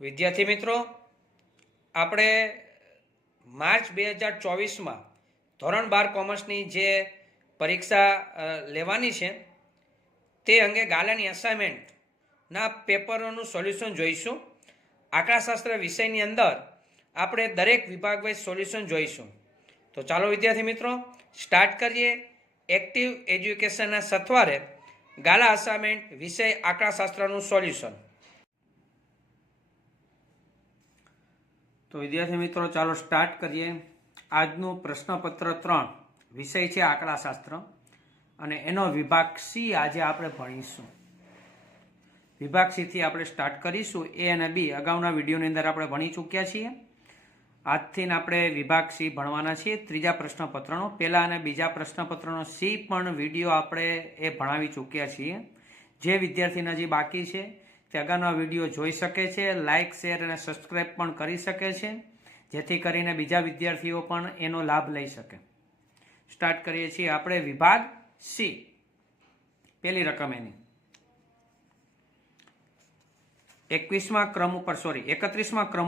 વિદ્યાર્થી મિત્રો, આપણે માર્ચ 2024માં ધોરણ 12 કોમર્સની જે પરીક્ષા લેવાની છે તે અંગે ગાલાની અસાઇનમેન્ટના પેપરોનું સોલ્યુશન જોઈશું. આંકડાશાસ્ત્ર વિષયની અંદર આપણે દરેક વિભાગ વાઇઝ સોલ્યુશન જોઈશું. તો ચાલો વિદ્યાર્થી મિત્રો સ્ટાર્ટ કરીએ. એક્ટિવ એજ્યુકેશનના સથવારે ગાલા અસાઇનમેન્ટ વિષય આંકડાશાસ્ત્રનું સોલ્યુશન. તો વિદ્યાર્થી મિત્રો ચાલો સ્ટાર્ટ કરીએ. આજનું પ્રશ્નપત્ર 3 વિષય છે આંકડાશાસ્ત્ર અને એનો વિભાગ સી આજે આપણે ભણીશું. વિભાગ સીથી આપણે સ્ટાર્ટ કરીશું. એ અને બી અગાઉના વિડીયોની અંદર આપણે ભણી ચૂક્યા છીએ. આજથી આપણે વિભાગ સી ભણવાના છીએ. ત્રીજા પ્રશ્નપત્રનો પહેલા અને બીજા પ્રશ્નપત્રનો સી પણ વિડીયો આપણે એ ભણાવી ચૂક્યા છીએ. જે વિદ્યાર્થીને હજી બાકી છે તે અગાઉના વિડીયો જોઈ શકે છે, લાઇક શેર અને સબસ્ક્રાઈબ પણ કરી શકે છે, જેથી કરીને બીજા વિદ્યાર્થીઓ પણ એનો લાભ લઈ શકે. સ્ટાર્ટ કરીએ છીએ આપણે વિભાગ સી. પહેલી રકમ એની 31મા ક્રમ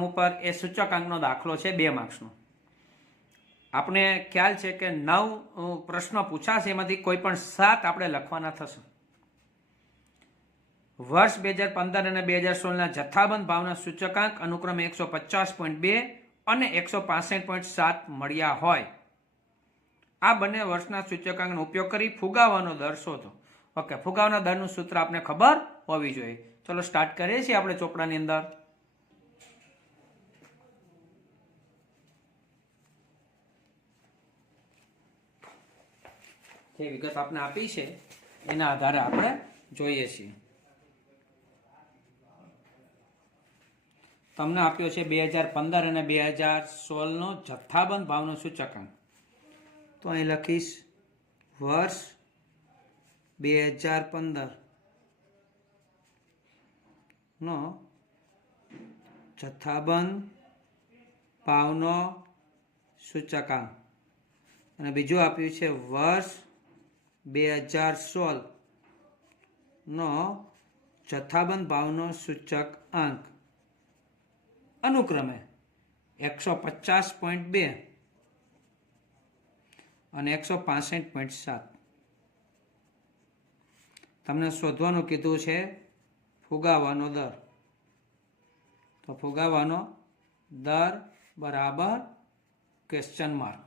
ઉપર એ સૂચકાંકનો દાખલો છે 2 માર્ક્સનો. આપણે ખ્યાલ છે કે 9 પ્રશ્નો પૂછાશે, એમાંથી કોઈ પણ 7 આપણે લખવાના થશે. વર્ષ 2015 અને 2016ના જથ્થાબંધ ભાવના સૂચકાંક અનુક્રમે 150.2 અને 165.7 મળ્યા હોય. આ બંને વર્ષના સૂચકાંકનો ઉપયોગ કરી ફુગાવાનો દર શોધો. ઓકે, ફુગાવાના દરનું સૂત્ર આપણે ખબર હોવી જોઈએ. ચલો સ્ટાર્ટ કરીએ છીએ આપણે ચોપડાની અંદર. જે વિગત આપણે આપી છે એના આધારે આપણે જોઈએ છીએ. તમને આપ્યો છે 2015 અને 2016નો જથ્થાબંધ ભાવનો સૂચકાંક. તો અહીં લખીશ વર્ષ 2015 નો જથ્થાબંધ ભાવનો સૂચકાંક અને બીજું આપ્યું છે વર્ષ 2016 નો જથ્થાબંધ ભાવનો સૂચકાંક અનુક્રમે 150.2 અને 165.7. તમને શોધવાનું કીધું છે ફુગાવાનો દર. તો ફુગાવાનો દર બરાબર ક્વેશ્ચન માર્ક.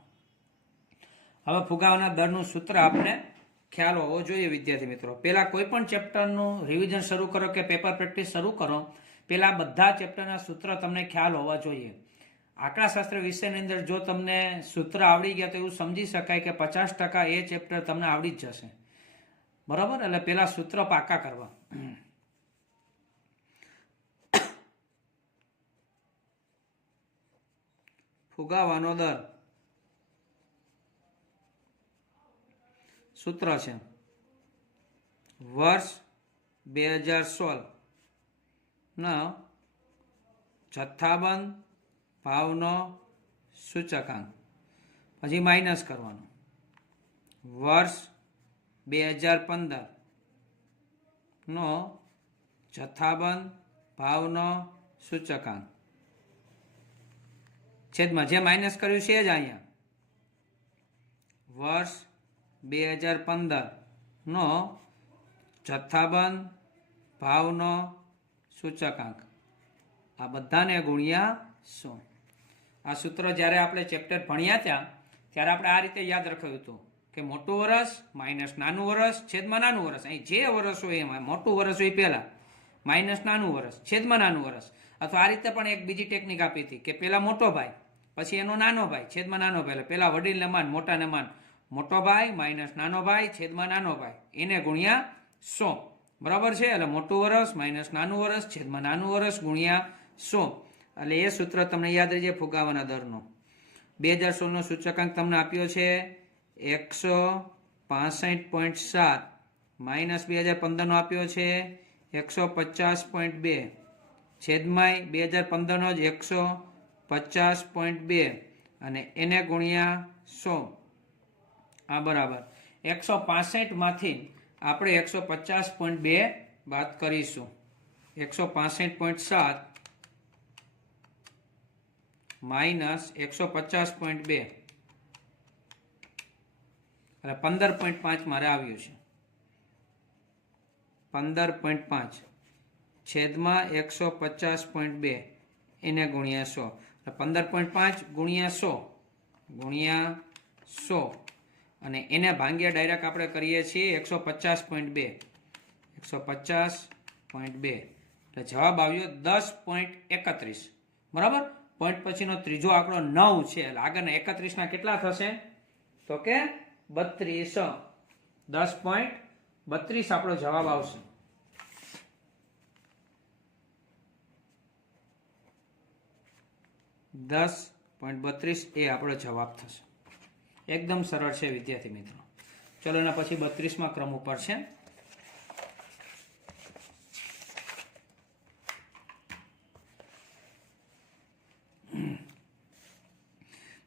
હવે ફુગાવાના દરનું સૂત્ર આપણે ખ્યાલ હોવો જોઈએ વિદ્યાર્થી મિત્રો. પહેલા કોઈ પણ ચેપ્ટરનું રિવિઝન શરૂ કરો કે પેપર પ્રેક્ટિસ શરૂ કરો, પહેલા બધા ચેપ્ટરના સૂત્ર તમને ખ્યાલ હોવા જોઈએ. આંકડાશાસ્ત્ર વિષયની અંદર જો તમને સૂત્ર આવડી ગયા તો એવું સમજી શકાય કે 50% એ ચેપ્ટર તમને આવડી જ જશે. બરાબર? એટલે પહેલા સૂત્ર પાકા કરવા. ફુગાવાનો દર સૂત્ર છે વર્ષ 2016 ના જથ્થાબંધ ભાવનો સૂચકાંક, પછી માઇનસ કરવાનું વર્ષ 2015 નો જથ્થાબંધ ભાવનો સૂચકાંક છેદમાં જે માઇનસ કર્યું છે જ અહીંયા વર્ષ 2015 નો જથ્થાબંધ ભાવનો સૂચકાંક. આ બધાને ગુણ્યા 100. આ સૂત્ર જ્યારે આપણે ચેપ્ટર ભણ્યા ત્યાં ત્યારે આપણે આ રીતે યાદ રાખ્યું હતું કે મોટું વર્ષ માઇનસ નાનું વર્ષ છેદમાં નાનું વર્ષ. અહીં જે વર્ષ હોય એમાં મોટું વર્ષ હોય પહેલા, માઇનસ નાનું વર્ષ છેદમાં નાનું વર્ષ. અથવા આ રીતે પણ એક બીજી ટેકનિક આપી હતી કે પહેલા મોટો ભાઈ પછી એનો નાનો ભાઈ છેદમાં નાનો ભાઈ. એટલે પહેલા વડીલને માન મોટાને માન, મોટો ભાઈ માઇનસ નાનો ભાઈ છેદમાં નાનો ભાઈ, એને ગુણ્યા 100. બરાબર છે? એટલે મોટું વર્ષ માઇનસ નાનું વર્ષ છેદમાં નાનું વર્ષ ગુણ્યા 100. એટલે એ સૂત્ર તમને યાદ રહી જાય ફુગાવાના દરનો. 2016નો સૂચકાંક તમને આપ્યો છે 165.7 માઇનસ 2015નો આપ્યો છે 150.2 છેદમાં 2015નો જ 150.2 અને એને ગુણ્યા 100. આ બરાબર 165માંથી આપણે 150.2 બાદ કરીશું. 165.7 માઇનસ 150.2 એટલે 15.5 મારે આવ્યું છે. 15.5 છેદમાં 150.2 એને ગુણ્યા 100 એટલે 15.5 ગુણ્યા 100 અને એને ભાંગ્યા ડાયરેક્ટ આપણે કરીએ છીએ 150.2 એટલે જવાબ આવ્યો 10.31. બરાબર. પોઈન્ટ પછીનો ત્રીજો આંકડો 9 છે એટલે આગળના 31 ના કેટલા થશે તો કે 32. 10.32 આપણો જવાબ આવશે. $10.32 એ આપણો જવાબ થશે. એકદમ સરળ છે વિદ્યાર્થી મિત્રો. ચલો એના પછી 32માં ક્રમ ઉપર છે.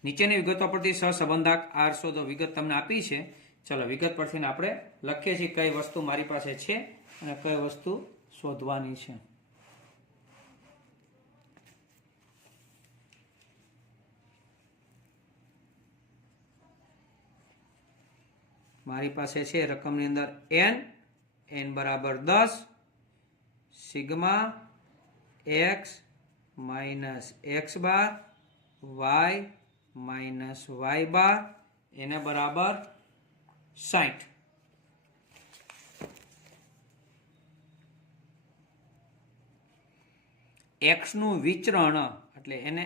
નીચેની વિગતો પરથી સહસંબંધક આર શોધો. વિગત તમને આપી છે. ચલો વિગત પરથી આપણે લખીએ છીએ કઈ વસ્તુ મારી પાસે છે અને કઈ વસ્તુ શોધવાની છે. મારી પાસે છે રકમની અંદર n બરાબર 10 સિગ્મા x માઇનસ x બાર y માઇનસ y બાર એને બરાબર 60. x નું વિચરણ એટલે એને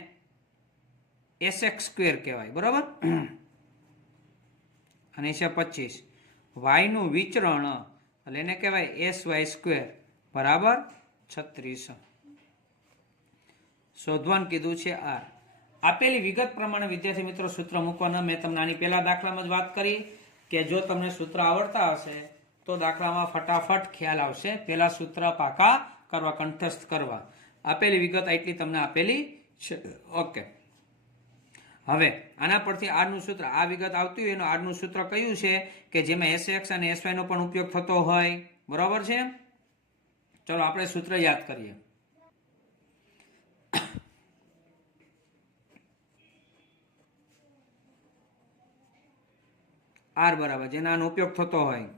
sx સ્ક્વેર કહેવાય. બરાબર. અને છે 25. y નું વિચરણ એટલે એને કહેવાય sy સ્ક્વેર બરાબર 36. શોધવાનું કીધું છે r. આપેલી વિગત પ્રમાણે વિદ્યાર્થી મિત્રો સૂત્ર મૂકવાના. મેં તમને આની પહેલા દાખલામાં જ વાત કરી કે જો તમને સૂત્ર આવડતા હશે તો દાખલામાં ફટાફટ ખ્યાલ આવશે. પહેલા સૂત્ર પાકા કરવા, કંઠસ્થ કરવા. આપેલી વિગત એટલી તમને આપેલી છે. ઓકે. હવે આના પરથી આર નું સૂત્ર, આ વિગત આવતી હોય એનું આર નું સૂત્ર કયું છે કે જેમાં sx અને sy નો પણ ઉપયોગ થતો હોય. બરાબર છે. ચલો આપણે સૂત્ર યાદ કરીએ. આર બરાબર જેના આનો ઉપયોગ થતો હોય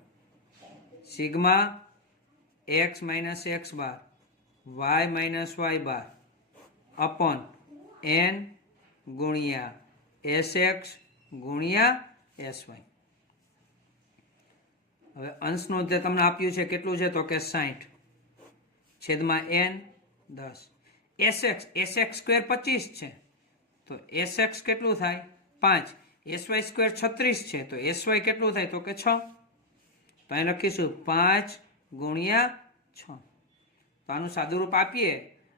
સિગ્મા x માઇનસ x બાર y માઇનસ y બાર અપોન n ગુણ્યા sx ગુણ્યા sy. હવે અંશનું જે તમને આપ્યું છે કેટલું છે તો કે 60 છેદમાં n 10. sx સ્ક્વેર 25 છે તો sx કેટલું થાય 5. sy સ્ક્વેર 36 છે તો sy કેટલું થાય તો કે 6. તો અહીં લખીશું 5 ગુણ્યા 6. તો આનું સાદુરૂપ આપીએ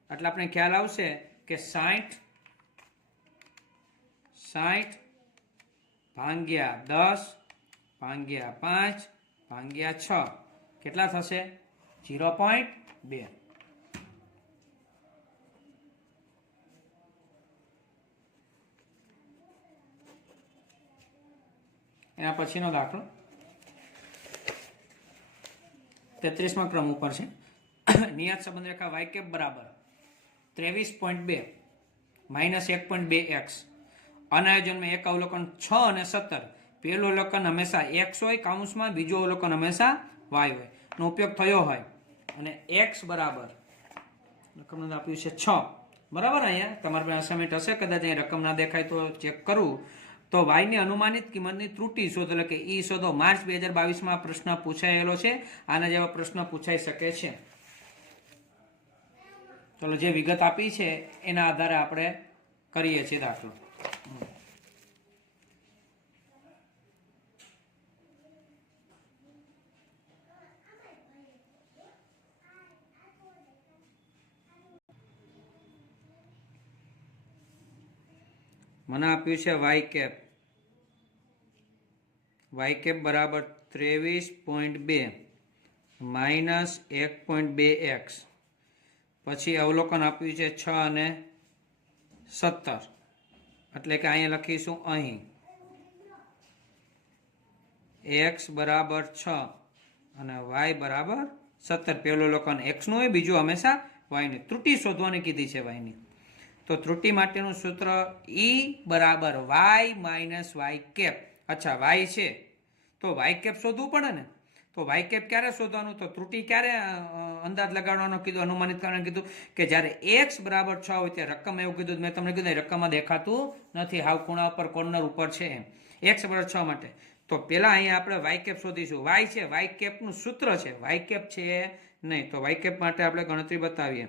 એટલે આપણે ખ્યાલ આવશે કે 60 ભાગ્યા 10 ભાગ્યા 5 ભાગ્યા 6 કેટલા થશે 0.2. એના પછીનો દાખલો 33માં ક્રમ ઉપર છે. નિયત સંબંધ રેખા y કેપ બરાબર 23.2 માઇનસ 1.2x. અનાયોજનમાં એક અવલોકન 6 અને 17. પહેલું અવલોકન હંમેશા x હોય કાઉન્સમાં, બીજું અવલોકન હંમેશા y હોય નો ઉપયોગ થયો હોય અને x બરાબર રકમ આપ્યું છે 6. બરાબર. અહીંયા તમારી પાસે અસાઇનમેન્ટ હશે કદાચ અહીં રકમ ના દેખાય તો ચેક કરવું. તો y ની અનુમાનિત કિંમતની ત્રુટી શોધો એટલે કે ઈ શોધો. માર્ચ 2022માં પ્રશ્ન પૂછાયેલો છે. આના જેવા પ્રશ્ન પૂછાઈ શકે છે. ચલો જે વિગત આપી છે એના આધારે આપણે કરીએ છીએ દાખલો. મને આપ્યું છે y કેપ બરાબર 23.2 માઇનસ 1.2x. પછી અવલોકન આપ્યું છે 6 અને 17 એટલે કે અહીંયા લખીશું અહીં x બરાબર 6 અને y બરાબર 17. પહેલું અવલોકન x નું હોય, બીજું હંમેશા y ની. ત્રુટી શોધવાની કીધી છે y ની. તો ત્રુટિ માટેનું સૂત્ર ઈ બરાબર વાય માઇનસ વાય કેપ. અચ્છા, વાય છે તો વાય કેપ શોધવું પડે ને. તો વાય કેપ ક્યારે શોધવાનું, તો ત્રુટિ ક્યારે અંદાજ લગાડવાનો કીધું, અનુમાનિત કરવાનું કીધું કે જ્યારે x બરાબર 6 હોય ત્યારે. રકમ એવું કીધું, મેં તમને કીધું રકમમાં દેખાતું નથી, હાવ ખૂણા ઉપર કોર્નર ઉપર છે એમ. x બરાબર 6 માટે તો પેલા અહીંયા આપણે વાય કેપ શોધીશું. વાય છે, વાય કેપનું સૂત્ર છે, વાય કેપ છે નહીં. તો વાય કેપ માટે આપણે ગણતરી બતાવીએ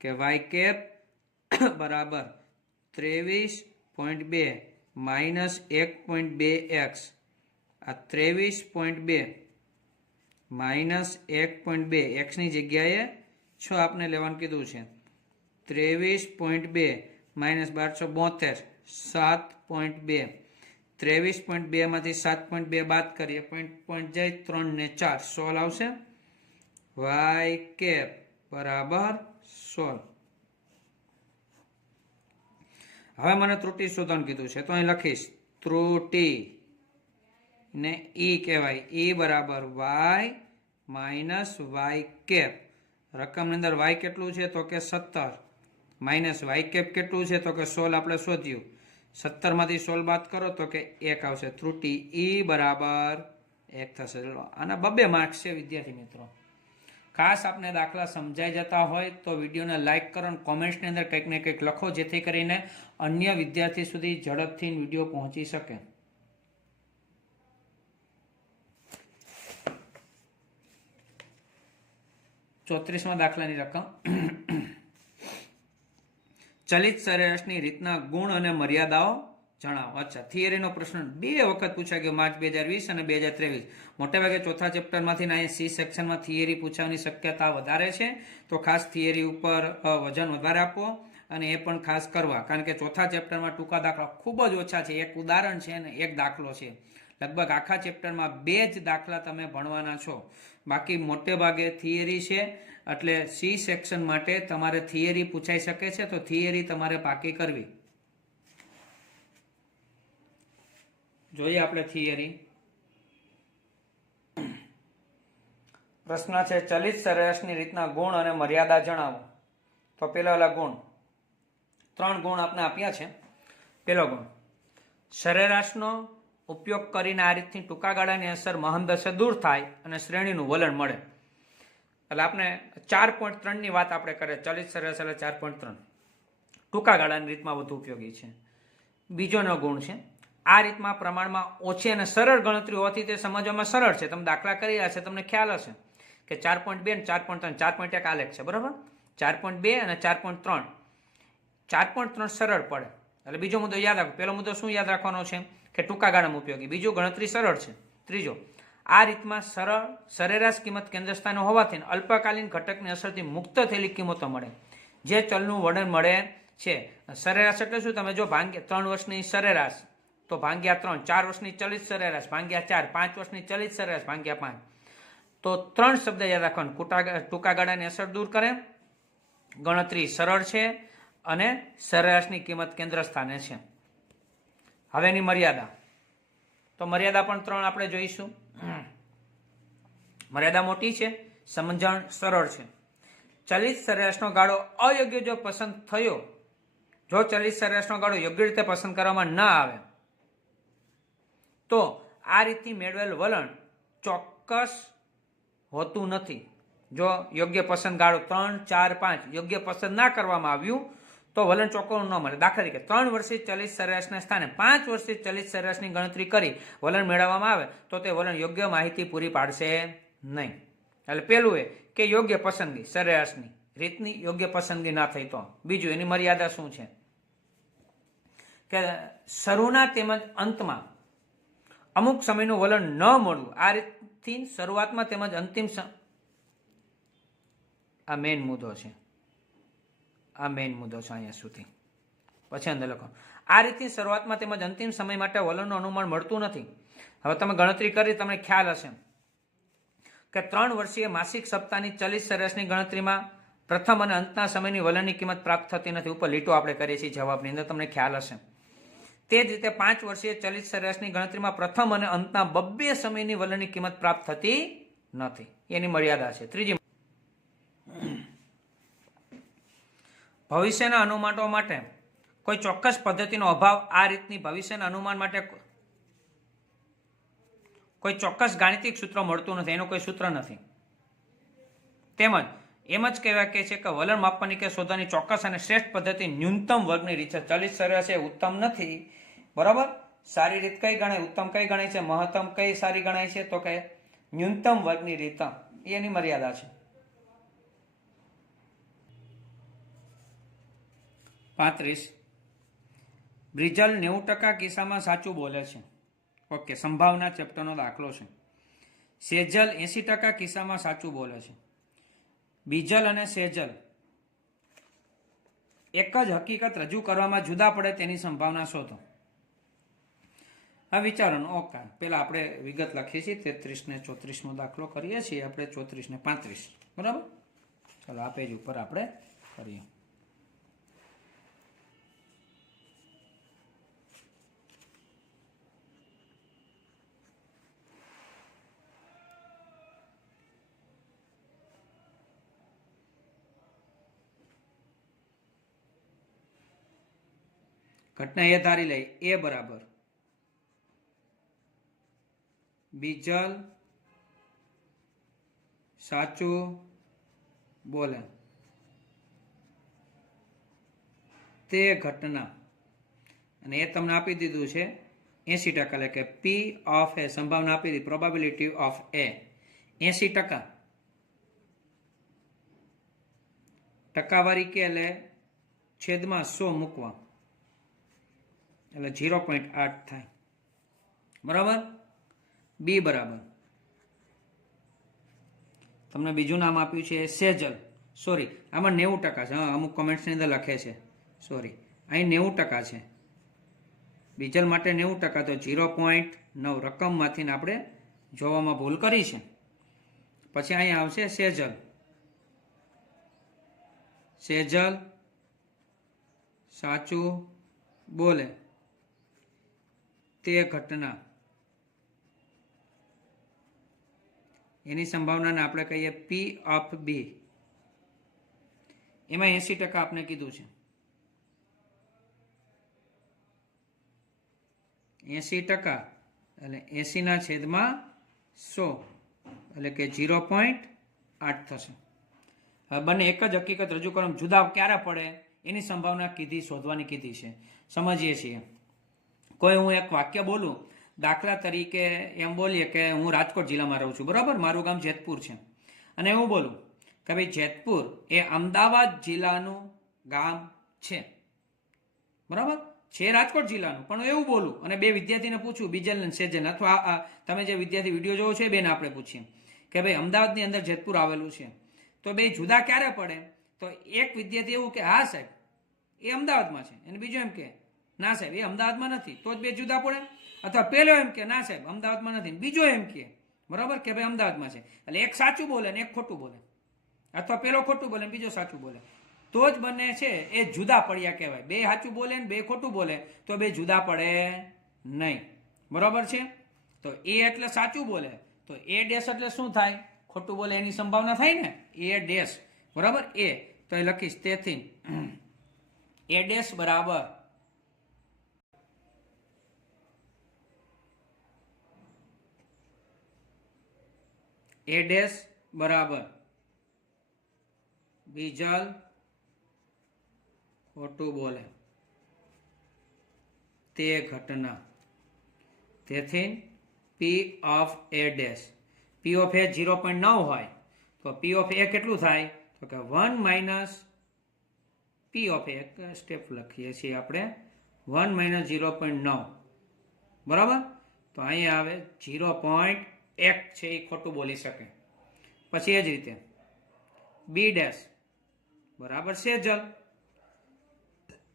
કે વાય કેપ બરાબર 23.2 માઇનસ 1.2x. આ 23.2 માઇનસ 1.2 એક્સની જગ્યાએ 6 આપણે લેવાનું કીધું છે. 23.2 માઇનસ 1272 7.2. 23.2 માંથી 7.2 બાદ કરીએ, પોઈન્ટ જાય 3 ને 4 16 આવશે. વાય કેપ બરાબર 16. હવે મને ત્રુટિ શોધવાનું કીધું છે તો અહીં લખીશ ત્રુટિ ને ઈ કહેવાય. ઈ બરાબર વાય માઇનસ વાય કેપ. રકમની અંદર વાય કેટલું છે તો કે 17 માઇનસ વાય કેપ કેટલું છે તો કે 16 આપણે શોધ્યું. 17 માંથી 16 બાદ કરો તો કે 1 આવશે. ત્રુટિ ઈ બરાબર 1 થશે. આના 2 માર્ક્સ છે વિદ્યાર્થી મિત્રો. ખાસ આપને દાખલા સમજાઈ જતા હોય તો વિડીયોને લાઇક કરો અને કોમેન્ટ્સની અંદર કંઈક ને કંઈક લખો, જેથી કરીને અન્ય વિદ્યાર્થી સુધી ઝડપથી વિડીયો પહોંચી શકે. ચોત્રીસમાં દાખલાની રકમ. ચલિત સરેરાશની રીતના ગુણ અને મર્યાદાઓ જણાવો. અચ્છા, થિયરીનો પ્રશ્ન 2 વખત પૂછાઈ ગયો, માર્ચ 2020 અને 2023. મોટે ભાગે ચોથા ચેપ્ટરમાંથી અહીંયા સી સેક્શનમાં થિયરી પૂછવાની શક્યતા વધારે છે. તો ખાસ થિયરી ઉપર વજન વધારે આપો અને એ પણ ખાસ કરવા, કારણ કે ચોથા ચેપ્ટરમાં ટૂંકા દાખલા ખૂબ જ ઓછા છે. એક ઉદાહરણ છે અને એક દાખલો છે. લગભગ આખા ચેપ્ટરમાં 2 જ દાખલા તમે ભણવાના છો. બાકી મોટે ભાગે થિયરી છે. એટલે સી સેક્શન માટે તમારે થિયરી પૂછાઈ શકે છે, તો થિયરી તમારે પાકી કરવી. જોઈએ આપણે થિયરી. પ્રશ્ન છે ચલિત સરેરાશની રીતના ગુણ અને મર્યાદા જણાવો. તો પેલા ગુણ, 3 ગુણ આપણે આપ્યા છે. પેલો ગુણ, સરેરાશનો ઉપયોગ કરીને આ રીતની ટૂંકા ગાળાની અસર મહંદશે દૂર થાય અને શ્રેણીનું વલણ મળે. એટલે આપણે 4.3 ની વાત આપણે કરીએ. ચલિત સરેરાશ એટલે 4.3 ટૂંકા ગાળાની રીતમાં વધુ ઉપયોગી છે. બીજોનો ગુણ છે આ રીતમાં પ્રમાણમાં ઓછી અને સરળ ગણતરી હોવાથી તે સમજવામાં સરળ છે. તમે દાખલા કરી રહ્યા છે, તમને ખ્યાલ હશે કે 4.2 અને 4.3, 4.1 આલેખ છે, બરાબર. 4.2 અને 4.3, 4.3 સરળ પડે. એટલે બીજો મુદ્દો યાદ રાખો. પહેલો મુદ્દો શું યાદ રાખવાનો છે કે ટૂંકા ગાળામાં ઉપયોગી. બીજું, ગણતરી સરળ છે. ત્રીજો, આ રીતમાં સરળ સરેરાશ કિંમત કેન્દ્ર સ્થાને હોવાથી અલ્પકાલીન ઘટકની અસરથી મુક્ત થયેલી કિંમતો મળે, જે ચલનું વર્ણન મળે છે. સરેરાશ એટલે શું, તમે જો ભાગ્ય 3 વર્ષની સરેરાશ તો ભાગ્યા 3, 4 વર્ષની ચલિત સરેરાશ ભાગ્યા 4, 5 વર્ષની ચલિત સરેરાશ ભાગ્યા 5. તો 3 શબ્દ યાદ રાખવાનું. ટૂંકા ગાળાની અસર દૂર કરે, ગણતરી સરળ છે અને સરેરાશની કિંમત કેન્દ્ર સ્થાને છે. હવે એની મર્યાદા, તો મર્યાદા પણ 3 આપણે જોઈશું. મર્યાદા મોટી છે, સમજણ સરળ છે. ચલિત સરેરાશનો ગાળો અયોગ્ય જો પસંદ થયો, જો ચલિત સરેરાશનો ગાળો યોગ્ય રીતે પસંદ કરવામાં ન આવે તો આ રીતથી મેળવેલ વલણ ચોક્કસ હોતું નથી. જો યોગ્ય પસંદ ગાળો 3, 4, 5 યોગ્ય પસંદ ના કરવામાં આવ્યું તો વલણ ચોક્કસ ન મળે. દાખલા તરીકે 3 વર્ષીય ચલિત સરેરાશના સ્થાને 5 વર્ષીય ચલિત સરેરાશની ગણતરી કરી વલણ મેળવવામાં આવે તો તે વલણ યોગ્ય માહિતી પૂરી પાડશે નહીં. એટલે પેલું એ કે યોગ્ય પસંદગી સરેરાશની રીતની યોગ્ય પસંદગી ના થઈ તો. બીજું, એની મર્યાદા શું છે કે શરૂના તેમજ અંતમાં અમુક સમયનું વલણ ન મળવું. આ રીતથી શરૂઆતમાં તેમજ અંતિમ, આ મેઇન મુદ્દો છે. આ મેઇન મુદ્દો છે અહીંયા સુધી. પછી અંદર લખો, આ રીતની શરૂઆતમાં તેમજ અંતિમ સમય માટે વલણનું અનુમાન મળતું નથી. હવે તમે ગણતરી કરી, તમને ખ્યાલ હશે કે 3 વર્ષીય માસિક સપ્તાહની ચલિત સરેરાશની ગણતરીમાં પ્રથમ અને અંતના સમયની વલણની કિંમત પ્રાપ્ત થતી નથી. ઉપર લીટો આપણે કરીએ છીએ જવાબની અંદર, તમને ખ્યાલ હશે. તે જ રીતે 5 વર્ષીય ચલિત સરેરાશની ગણતરીમાં પ્રથમ અને અંતના 2 સમયની વલણની કિંમત પ્રાપ્ત થતી નથી. એની મર્યાદા છે. ત્રીજી, ભવિષ્યના અનુમાનો માટે કોઈ ચોક્કસ પદ્ધતિનો અભાવ. આ રીતની ભવિષ્યના અનુમાન માટે કોઈ ચોક્કસ ગાણિતિક સૂત્ર મળતું નથી, એનું કોઈ સૂત્ર નથી. તેમજ એમ જ કહેવાય કે છે કે વલણ માપવાની કે શોધવાની ચોક્કસ અને શ્રેષ્ઠ પદ્ધતિ ન્યૂનતમ વર્ગની રીત છે. ચલિત સરેરાશ એ ઉત્તમ નથી. બરાબર. સારી રીત કઈ ગણાય, ઉત્તમ કઈ ગણાય છે, મહત્તમ કઈ સારી ગણાય છે, તો કે ન્યૂનતમ વર્ગની રીત એની મર્યાદા છે. 35. બ્રિજલ 90% કિસ્સામાં સાચું બોલે છે. ઓકે, સંભાવના ચેપ્ટરનો દાખલો છે. સેજલ 80% કિસ્સામાં સાચું બોલે છે. બીજલ અને સેજલ એક જ હકીકત રજૂ કરવામાં જુદા પડે તેની સંભાવના શોધો. આ વિચારોનો ઓકે, પેલા આપણે વિગત લખીએ છીએ. 33 ને 34 નો દાખલો કરીએ છીએ આપણે. 34 ને 35. બરાબર. ચાલો આ પેજ ઉપર આપણે કરીએ. ઘટના એ ધારી લઈ એ બરાબર બીજલ સાચું બોલે તે ઘટના, અને એ તમને આપી દીધું છે 80%, એટલે કે પી ઓફ એ સંભાવના આપી દીધી, પ્રોબેબિલિટી ઓફ એ 80%. ટકાવારી કે એટલે છેદમાં 100 મૂકવા એટલે 0.8 થાય. બરાબર. બી બરાબર તમને બીજું નામ આપ્યું છે સેજલ. સોરી, આમાં 90% છે. હા, અમુક કમેન્ટ્સની અંદર લખે છે, સોરી, અહીં 90% છે. બીજલ માટે 90%, તો 0.9 રકમમાંથી આપણે જોવામાં ભૂલ કરી છે. પછી અહીંયા આવશે સેજલ. સેજલ સાચું બોલે તે ઘટના, એની સંભાવનાને આપણે કહીએ પી ઓફ બી. એમાં 80% આપણે કીધું છે. 80% એટલે 80 ના છેદમાં 100 એટલે કે 0.8 થશે. હવે બંને એક જ હકીકત રજૂ કરવામાં જુદા ક્યારે પડે એની સંભાવના કીધી, શોધવાની કીધી છે. સમજીએ છીએ. કોઈ હું એક વાક્ય બોલું, દાખલા તરીકે એમ બોલીએ કે હું રાજકોટ જિલ્લામાં રહું છું. બરાબર. મારું ગામ જેતપુર છે. અને એવું બોલું કે ભાઈ જેતપુર એ અમદાવાદ જિલ્લાનું ગામ છે. બરાબર છે, રાજકોટ જિલ્લાનું, પણ એવું બોલું અને બે વિદ્યાર્થીને પૂછું, બીજલ અને સેજલ, અથવા તમે જે વિદ્યાર્થી વિડીયો જોવો છો એ બેને આપણે પૂછીએ કે ભાઈ અમદાવાદની અંદર જેતપુર આવેલું છે, તો બે જુદા ક્યારે પડે? તો એક વિદ્યાર્થી એવું કે હા સાહેબ એ અમદાવાદમાં છે, અને બીજો એમ કે ના સાહેબ એ અમદાવાદમાં નથી, તો જ બે જુદા પડે. અથવા પેલો એમ કે ના સાહેબ અમદાવાદમાં નથી, બીજો એમ કે બરાબર કે ભાઈ અમદાવાદમાં છે. એટલે એક સાચું બોલે ને એક ખોટું બોલે, અથવા પેલો ખોટું બોલે બીજો સાચું બોલે, તો જ બંને છે એ જુદા પડ્યા કહેવાય. બે સાચું બોલે ને બે ખોટું બોલે તો બે જુદા પડે નહીં. બરાબર છે. તો એ એટલે સાચું બોલે, તો એ ડેશ એટલે શું થાય? ખોટું બોલે એની સંભાવના થાય ને, એ ડેશ. બરાબર. એ તો એ લખીશ, તેથી એ ડેશ બરાબર એ ડેશ બરાબર બીજલ ખોટું બોલે તે ઘટના. તેથી P of A dash, P of A 0.9 હોય તો પી ઓફ એ કેટલું થાય? તો કે 1 minus P of A, step લખીએ છીએ આપણે, 1 માઇનસ 0.9. બરાબર. તો અહીંયા આવે 0.1 છે એ ખોટું બોલી શકે. પછી એ જ રીતે બી ડેશ બરાબર સેજલ,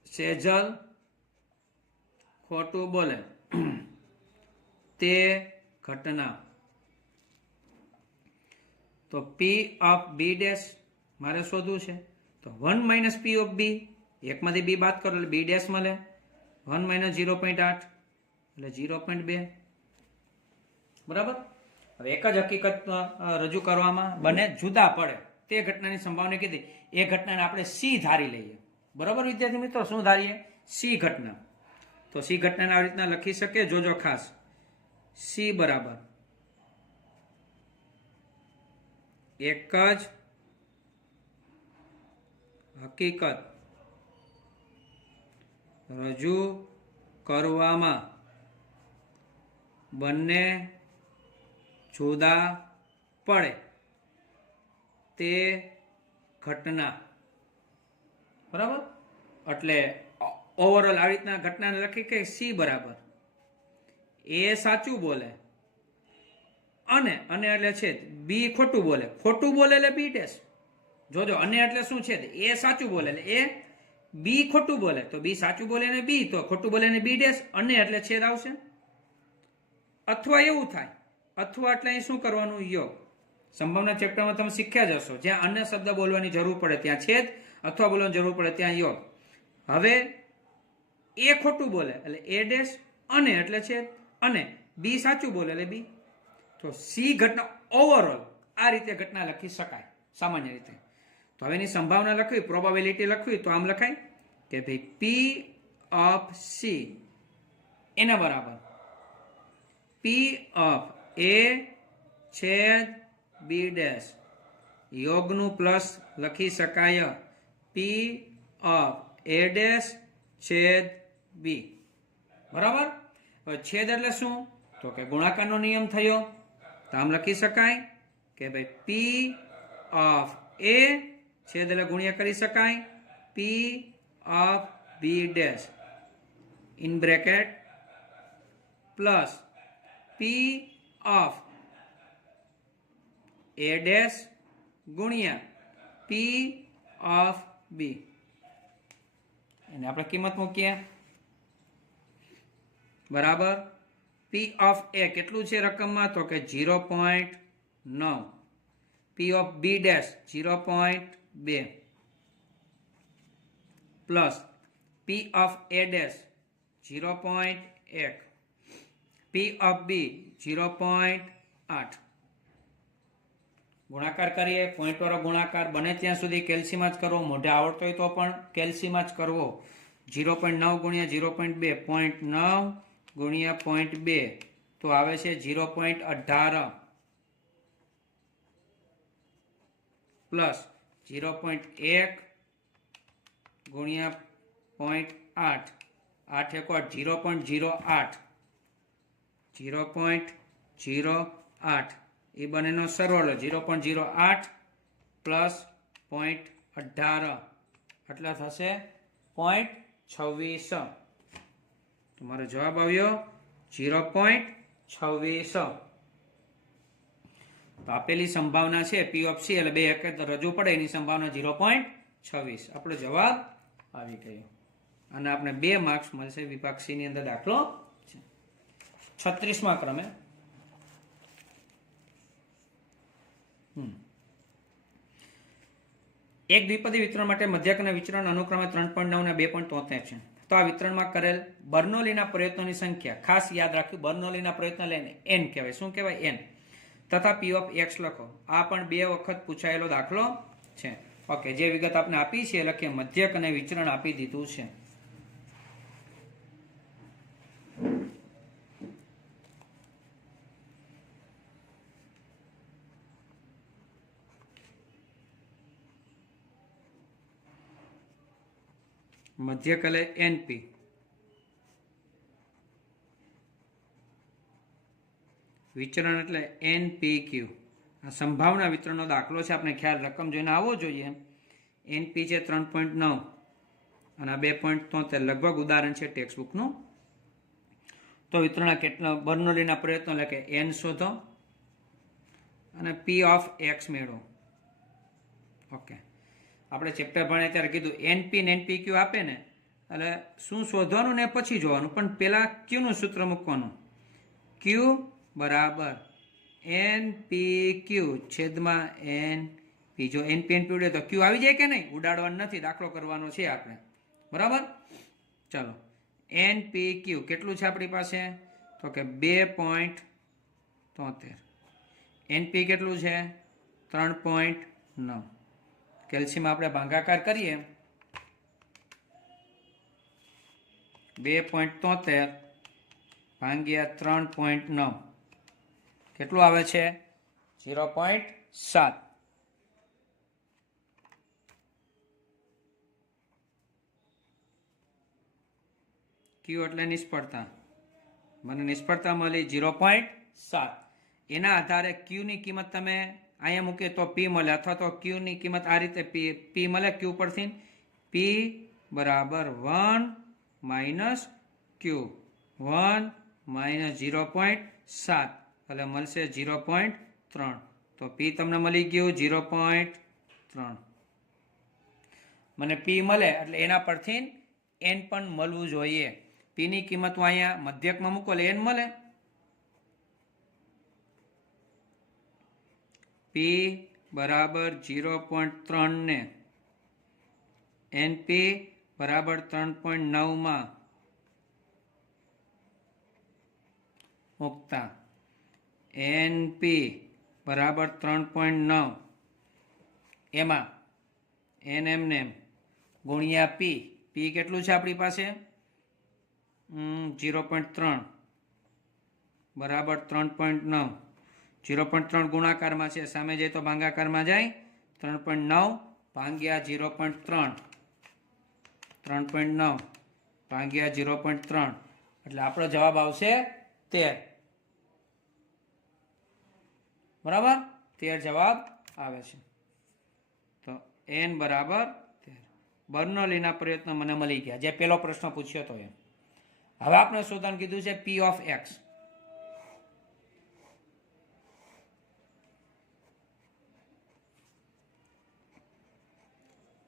સેજલ ખોટું બોલે તે ઘટના. તો પી ઓફ બી ડેશ મારે શોધવું છે, તો 1 માઇનસ પી ઓફ બી, એકમાંથી બી બાદ કરો એટલે બી ડેશ મળે, 1 માઇનસ 0.8 એટલે 0.2. બરાબર. હવે એક જ હકીકત રજૂ કરવામાં બંને જુદા પડે તે ઘટનાની સંભાવના કીધી. એ ઘટનાને આપણે સી ધારી લઈએ. બરાબર વિદ્યાર્થી મિત્રો, શું ધારીએ? સી ઘટના. તો સી ઘટનાને આ રીતના લખી શકે, જોજો ખાસ. સી બરાબર એક જ હકીકત રજૂ કરવામાં બંને જુદા પડે તે ઘટના. બરાબર, એટલે ઓવરઓલ આવી રીતના ઘટનાને લખી કે સી બરાબર એ સાચું બોલે અને એટલે છે બી ખોટું બોલે. ખોટું બોલે એટલે બી ડેશ. જોજો, અને એટલે શું છે? એ સાચું બોલે એટલે એ, બી ખોટું બોલે તો બી સાચું બોલે ને બી, તો ખોટું બોલે ને બી ડેશ, અને એટલે છેદ આવશે. અથવા એવું થાય, અથવા એટલે અહીં શું કરવાનું? યોગ. સંભાવના ચેપ્ટરમાં તમે શીખ્યા જ હશો, જ્યાં અન્ય શબ્દ બોલવાની જરૂર પડે ત્યાં છેદ, અથવા બોલવાની જરૂર પડે ત્યાં યોગ. હવે એ ખોટું બોલે એટલે એ ડેશ, અને એટલે છેદ, અને બી સાચું બોલે એટલે બી. તો સી ઘટના ઓવરઓલ આ રીતે ઘટના લખી શકાય સામાન્ય રીતે. તો હવે એની સંભાવના લખવી, પ્રોબેબિલિટી લખવી, તો આમ લખાય કે ભાઈ પી ઓફ સી એના બરાબર પી ઓફ એ છેદ બી ડેશ. યોગનું પ્લસ લખી શકાય પી ઓફ એ ડેશ છેદ બી. બરાબર, હવે છેદ એટલે શું? તો કે ગુણાકારનો નિયમ થયો. તો આમ લખી શકાય કે ભાઈ પી ઓફ એ છેદ એટલે ગુણ્યા કરી શકાય P of B dash in bracket plus P of A dash ગુણ્યા પી ઓફ બી. એને આપણે કિંમત મૂકીએ. બરાબર, પી ઓફ એ કેટલું છે રકમમાં? તો કે 0.9. P of B dash 0.2 plus P of A dash 0.1, P of B 0.8. ગુણાકાર કરીએ, પોઈન્ટ વાળો ગુણાકાર બને ત્યાં સુધી કેલ્સીમાં જ કરવો, મોઢે આવડતો હોય તો પણ કેલ્સીમાં જ કરવો. 0.9 ગુણ્યા 0.2, 0.9 ગુણ્યા 0.2 તો આવે છે 0.18 પ્લસ 0.1 ગુણ્યા 0.8, 8 એક 0.08, 0.08 એ બંનેનો સરવાળો 0.08 પ્લસ 0.18 એટલા થશે 0.26. તમારો જવાબ આવ્યો 0.26. તો આપેલી સંભાવના છે પી ઓફ સી એટલે બે હકીકત રજૂ પડે એની સંભાવના 0.26. આપણો જવાબ આવી ગયો અને આપણે 2 માર્ક્સ મળશે. વિભાગ સી ની અંદર દાખલો છે 36મા ક્રમે. એક દ્વિપદી વિતરણ માટે મધ્યક અને વિચરણ અનુક્રમે 3.9 અને 2.73 છે. તો આ વિતરણમાં કરેલ બર્નોલીના પ્રયત્નોની સંખ્યા ખાસ યાદ રાખ્યું. બર્નોલીના પ્રયત્ન લઈને એન કહેવાય. શું કહેવાય? એન. તથા પી ઓફ એક્સ લખો. આ પણ 2 વખત પૂછાયેલો દાખલો છે. ઓકે, જે વિગત આપણે આપી છે લખીએ. મધ્યક અને વિચરણ આપી દીધું છે. મધ્યક એટલે એનપી, વિચરણ એટલે એનપીક્યુ. આ સંભાવના વિતરણનો દાખલો છે. આપણે ખ્યાલ રકમ જોઈને આવવો જોઈએ. એનપી છે 3.9 અને 2.73 લગભગ ઉદાહરણ છે ટેક્સ્ટ બુકનું. તો વિતરણના કેટલા બર્નોલીના પ્રયત્નો એટલે કે એન શોધો અને પી ઓફ એક્સ મેળવો. ઓકે, આપણે ચેપ્ટર ભણે ત્યારે કીધું એનપી ને એનપીક્યુ આપે ને એટલે શું શોધવાનું ને પછી જોવાનું, પણ પહેલા ક્યુનું સૂત્ર મૂકવાનું. ક્યુ બરાબર એનપીક્યુ છેદમાં એનપી. જો એનપી એનપી ઉડે તો ક્યુ આવી જાય કે નહીં? ઉડાડવાનું નથી, દાખલો કરવાનો છે આપણે. બરાબર, ચાલો. એનપીક્યુ કેટલું છે આપણી પાસે? તો કે 2.73. એનપી કેટલું છે? 3.9. કેલ્શિયમ આપણે ભાગાકાર કરીએ 2.73 ભાગ્યા 3.9 કેટલું આવે છે? 0.7. ક્યુ એટલે નિષ્ફળતા. મને નિષ્ફળતા મળી 0.7. એના આધારે ક્યુની કિંમત તમે અહીંયા મૂકીએ તો પી મળે, અથવા તો ક્યુની કિંમત આ રીતે પી મળે ક્યુ પરથી. પી બરાબર 1 માઇનસ ક્યુ, 1 માઇનસ 0.7 એટલે મળશે 0.3. તો પી તમને મળી ગયું 0.3. મને પી મળે એટલે એના પરથી એન પણ મળવું જોઈએ. પીની કિંમત હું અહીંયા મધ્યકમાં મૂકો એટલે એન મળે. પી બરાબર 0.3 ને એનપી બરાબર 3.9 માં મૂકતા એનપી બરાબર 3.9 એમાં એન એમને ગુણ્યા પી. પી કેટલું છે આપણી પાસે? 0.3 બરાબર 3.9. 0.3 ગુણાકારમાં છે, સામે જાય તો ભાગાકારમાં જાય. 3.9 ભાગ્યા 0.3, 3.9 ભાગ્યા 0.3 એટલે આપણો જવાબ આવશે 13. બરાબર, 13 જવાબ આવે છે. તો એન બરાબર 13. બર્નોલીના પ્રયત્નો મને મળી ગયા, જે પેલો પ્રશ્ન પૂછ્યો હતો એ. હવે આપણે શોધવાનું કીધું છે પી of x.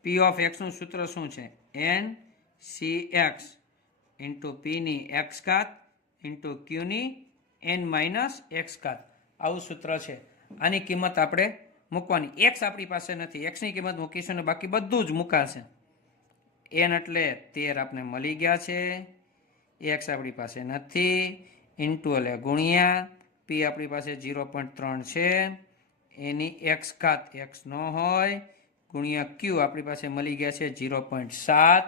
P of x નું સૂત્ર શું છે? એન સી એક્સ ઇન્ટુ પી ની એક્સ ઘાત ઇન્ટુ ક્યુ ની એન માઇનસ એક્સ ઘાત. આવું સૂત્ર છે. આની કિંમત આપણે મૂકવાની. એક્સ આપણી પાસે નથી, એક્સની કિંમત મૂકીશું ને બાકી બધું જ મુકાશે. એન એટલે 13 આપણે મળી ગયા છે. એક્સ આપણી પાસે નથી, ઇન્ટુ એટલે ગુણ્યા પી આપણી પાસે 0.3 છે, એની એક્સ ઘાત એક્સ ન હોય, ગુણ્યા ક્યુ આપણી પાસે મળી ગયા છે 0.7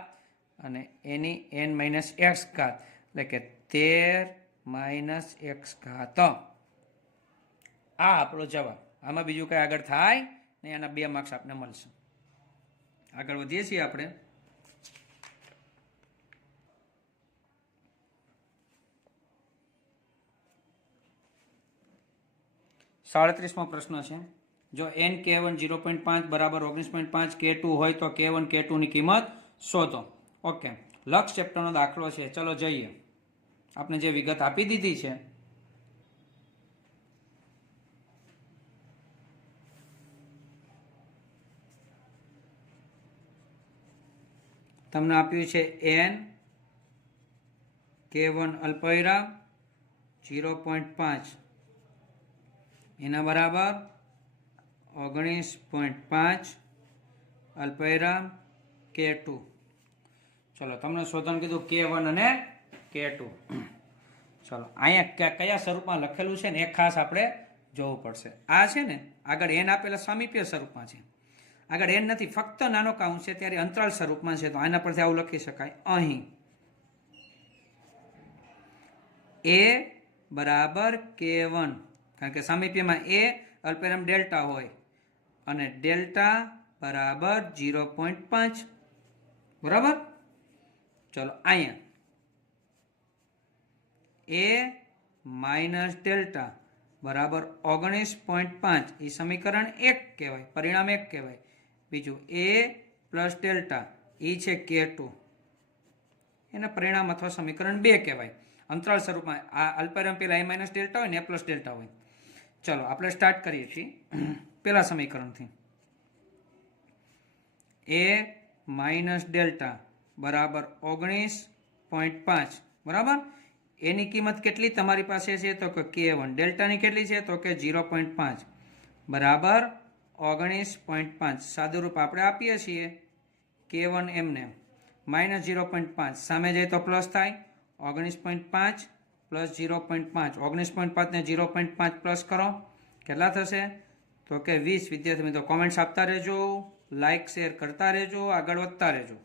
અને એની એન માઇનસ એક્સ ઘાત એટલે કે 13 માઇનસ એક્સ ઘાત. આ આપણો જવાબ. આમાં બીજું કઈ આગળ થાય ને એના 2 માર્ક્સ આપણે મળશે. આગળ વધીએ છીએ આપણે. સાડત્રીસમો પ્રશ્ન છે. જો n k1 0.5 બરાબર 19.5 k2 હોય તો k1 k2 ની કિંમત શોધો. ઓકે, લક્ષ ચેપ્ટરનો દાખલો છે. ચલો જોઈએ. આપણે જે વિગત આપી દીધી છે તમને આપ્યું છે n k1 અલ્પવિરામ 0.5 એના બરાબર 19.5 અલ્પવિરામ k2. ચલો તમને શોધવાનું કીધું k1 અને k2. ચલો અહીંયા કયા સ્વરૂપમાં લખેલું છે ને એ ખાસ આપણે જોવું પડશે. આ છે ને આગળ n આપેલા સામીપ્ય સ્વરૂપમાં છે, આગળ n નથી, ફક્ત નાનો કાઉન્ટ છે ત્યારે અંતરાલ સ્વરૂપમાં છે. તો આના પરથી આવું લખી શકાય. અહીં a બરાબર k1 કારણ કે સામીપ્યમાં a અલ્પવિરામ ડેલ્ટા હોય અને ડેલ્ટા બરાબર 0.5. બરાબર. ચલો અહીંયા a માઇનસ ડેલ્ટા બરાબર 19.5 એ સમીકરણ 1 કહેવાય, પરિણામ 1 કહેવાય. બીજું a પ્લસ ડેલ્ટા એ છે k2, એના પરિણામ અથવા સમીકરણ 2 કહેવાય. અંતરાલ સ્વરૂપમાં આ અલ્પવિરામ પેલા a માઇનસ ડેલ્ટા હોય ને a પ્લસ ડેલ્ટા હોય. ચલો આપણે સ્ટાર્ટ કરીએ છીએ પેલા સમીકરણથી. a માઇનસ ડેલ્ટા બરાબર 19.5. બરાબર. એની કિંમત કેટલી તમારી પાસે છે તો કે k1. ડેલ્ટાની કેટલી છે તો કે 0.5 બરાબર 19.5. સાદું રૂપ આપણે આપીએ છીએ k1 એમને માઇનસ 0.5 સામે જાય તો પ્લસ થાય 19.5 પ્લસ 0.5. 19.5 ને 0.5 પ્લસ કરો કેટલા થશે તો કે 20. વિદ્યાર્થી મિત્રો કોમેન્ટ્સ આપતા રહેજો, લાઈક શેર કરતા રહેજો, આગળ વધતા રહેજો.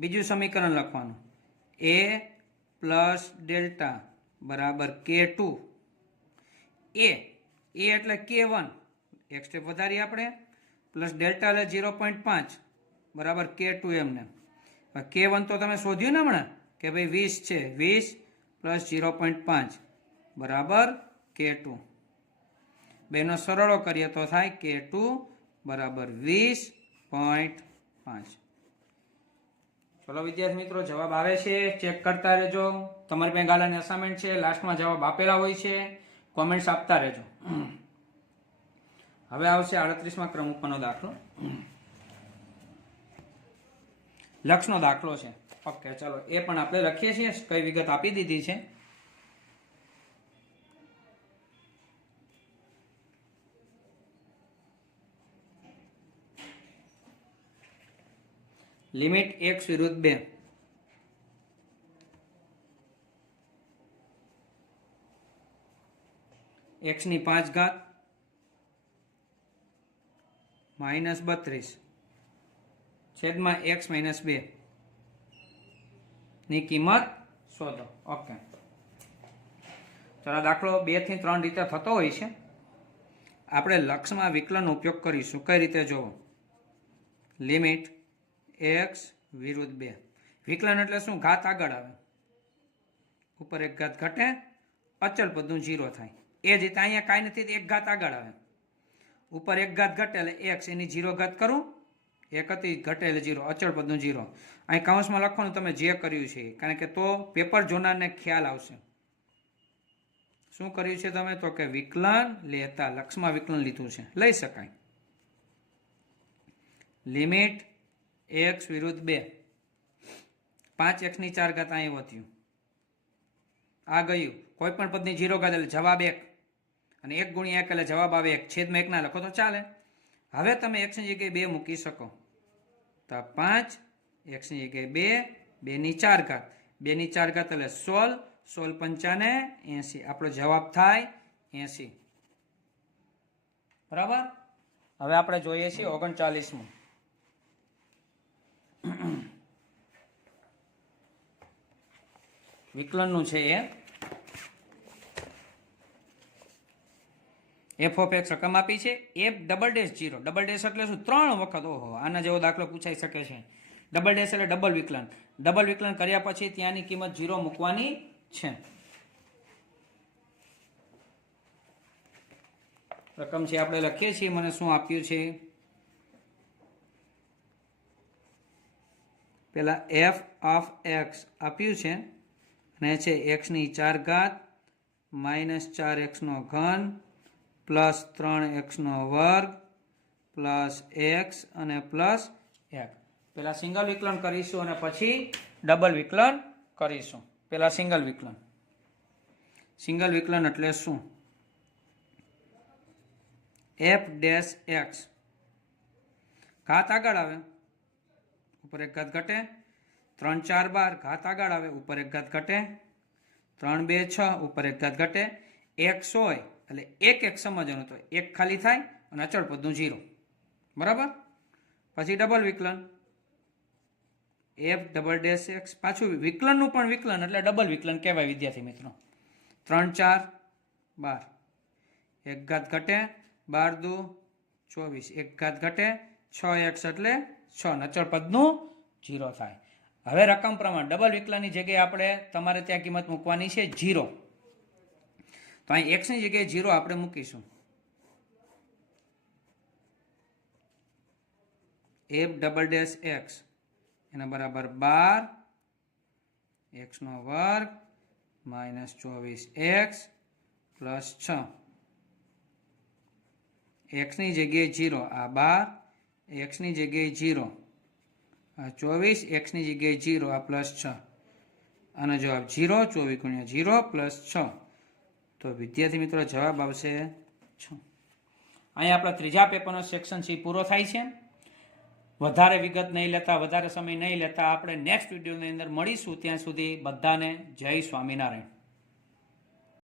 બીજું સમીકરણ લખવાનું a પ્લસ ડેલ્ટા બરાબર K2 a એટલે K1 એક સ્ટેપ વધારી આપણે પ્લસ ડેલ્ટા એટલે 0.5 બરાબર K2 એમને K1 તો તમે શોધ્યું ને હમણાં કે ભાઈ 20 છે 20 પ્લસ 0.5 બરાબર K2 બેનો સરળો કરીએ તો થાય K2 બરાબર 20.5. ચલો વિદ્યાર્થી મિત્રો જવાબ આવે છે ચેક કરતા રહેજો. તમારી પાસે ગાલાની અસાઇનમેન્ટ છે, લાસ્ટમાં જવાબ આપેલા હોય છે, કોમેન્ટ્સ આપતા રહેજો. હવે આવશે 38મા ક્રમ ઉપરનો દાખલો. લક્ષનો દાખલો છે. ઓકે ચલો એ પણ આપણે લખીએ છીએ, કઈ વિગત આપી દીધી છે. લિમિટ x વિરુદ્ધ 2 x ની 5 ઘાત -32 છેદમાં x - 2 ની કિંમત શોધો. ઓકે ચાલો દાખલો 2 થી 3 રીતે થતો હોય છે. આપણે લક્ષમાં વિકલનનો ઉપયોગ કરીશું. કઈ રીતે જોવો? લિમિટ x વિરુદ્ધ 2 વિકલન એટલે શું? ઘાત આગળ આવે, ઉપર એક ઘાત ઘટે, અચળ પદનું 0 થાય. એ જ રીતે અહીંયા કાંઈ નથી, એક ઘાત આગળ આવે, ઉપર એક ઘાત ઘટે એટલે x, એની 0 ઘાત કરું, એક હતી ઘટે એટલે 0, અચળ પદનું 0. અહીં કૌંસમાં લખવાનું તમે જે કર્યું છે, કારણ કે તો પેપર જોનારને ખ્યાલ આવશે. શું કર્યું છે તમે? તો કે વિકલન લેતા લક્ષમાં વિકલન લીધું છે, લઈ શકાય. લિમિટ x વિરુદ્ધ 2 5x ની 4 ઘાત અહીં વધ્યું, આ ગયું, કોઈ પણ પદની 0 ઘાત એટલે જવાબ 1, અને 1 ગુણ્યા 1 એટલે જવાબ આવે 1, છેદમાં 1 ના લખો તો ચાલે. હવે તમે x ની જગ્યાએ 2 મૂકી શકો તો 5 x ની જગ્યાએ 2 2 ની 4 ઘાત 2 ની 4 ઘાત એટલે 16 16 પંચાને 80, આપણો જવાબ થાય 80. બરાબર. હવે આપણે જોઈએ છીએ 39મું. વિકલનનું છે એ f ઓફ x રકમ આપી છે, f double dash 0, double dash એટલે શું? 3 વખત. ઓહો, આના જેવો દાખલો પૂછાઈ શકે છે. ડબલ ડેશ એટલે ડબલ વિકલન. ડબલ વિકલન કર્યા પછી ત્યાંની કિંમત 0 મૂકવાની છે. રકમ છે આપણે લખીએ છીએ. મને શું આપ્યું છે? પેલા f ઓફ x આપ્યું છે, અને છે x ની 4 ઘાત -4x નો ઘન પ્લસ 3x નો વર્ગ પ્લસ x અને પ્લસ 1. પેલા સિંગલ વિકલન કરીશું અને પછી ડબલ વિકલન કરીશું. પેલા સિંગલ વિકલન. સિંગલ વિકલન એટલે શું? f ડેશ x ઘાત આગળ આવે, ઉપર એક ઘાત ઘટે, 3 4 12 ઘાત આગળ આવે, ઉપર એક ઘાત ઘટે, 3 2 6 ઉપર એક ઘાત ઘટે, x હોય એટલે એક એક સમજવાનું, તો એક ખાલી થાય અને અચળ પદનું 0. બરાબર. પછી ડબલ વિકલન f ડબલ ડેશ x, પાછું વિકલનનું પણ વિકલન એટલે ડબલ વિકલન કહેવાય વિદ્યાર્થી મિત્રો. 3 4 12 એક ઘાત ઘટે, 12 2 24 એક ઘાત ઘટે, 6x એટલે 6, અચળ પદનું 0 થાય. હવે રકમ પ્રમાણ ડબલ વિકલનની જગ્યાએ આપણે તમારે ત્યાં કિંમત મૂકવાની છે 0. તો અહીં x ની જગ્યાએ 0 આપણે મૂકીશું. f ડબલ ડેશ x એના બરાબર 12 x નો વર્ગ -24x પ્લસ 6. x ની જગ્યાએ 0, આ 12, x ની જગ્યાએ 0, આ 24, x ની જગ્યાએ 0, આ પ્લસ 6, અને જવાબ 0, 24 ગુણ્યા 0 પ્લસ 6. તો વિદ્યાર્થી મિત્રો જવાબ આવશે 6. અહીંયા આપણા ત્રીજા પેપરનો સેક્શન છે પૂરો થાય છે. વધારે વિગત નહીં લેતા, વધારે સમય નહીં લેતા આપણે નેક્સ્ટ વિડીયોની અંદર મળીશું. ત્યાં સુધી બધાને જય સ્વામિનારાયણ.